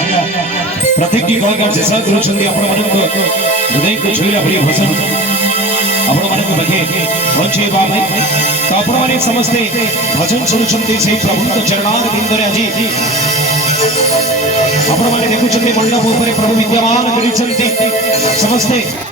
प्रत्येक कलाकार जैसा करुछंदी आपण मानक हृदय को छुईला भली भजन आपण मानक बखे पहुंचेबा भाई तो आपण माने समस्ते भजन सुनुछंती से प्रभु चरणार बिंदरे आजी आपण माने देखुछंती मंडप ऊपर प्रभु विद्यमान करिछंती समस्ते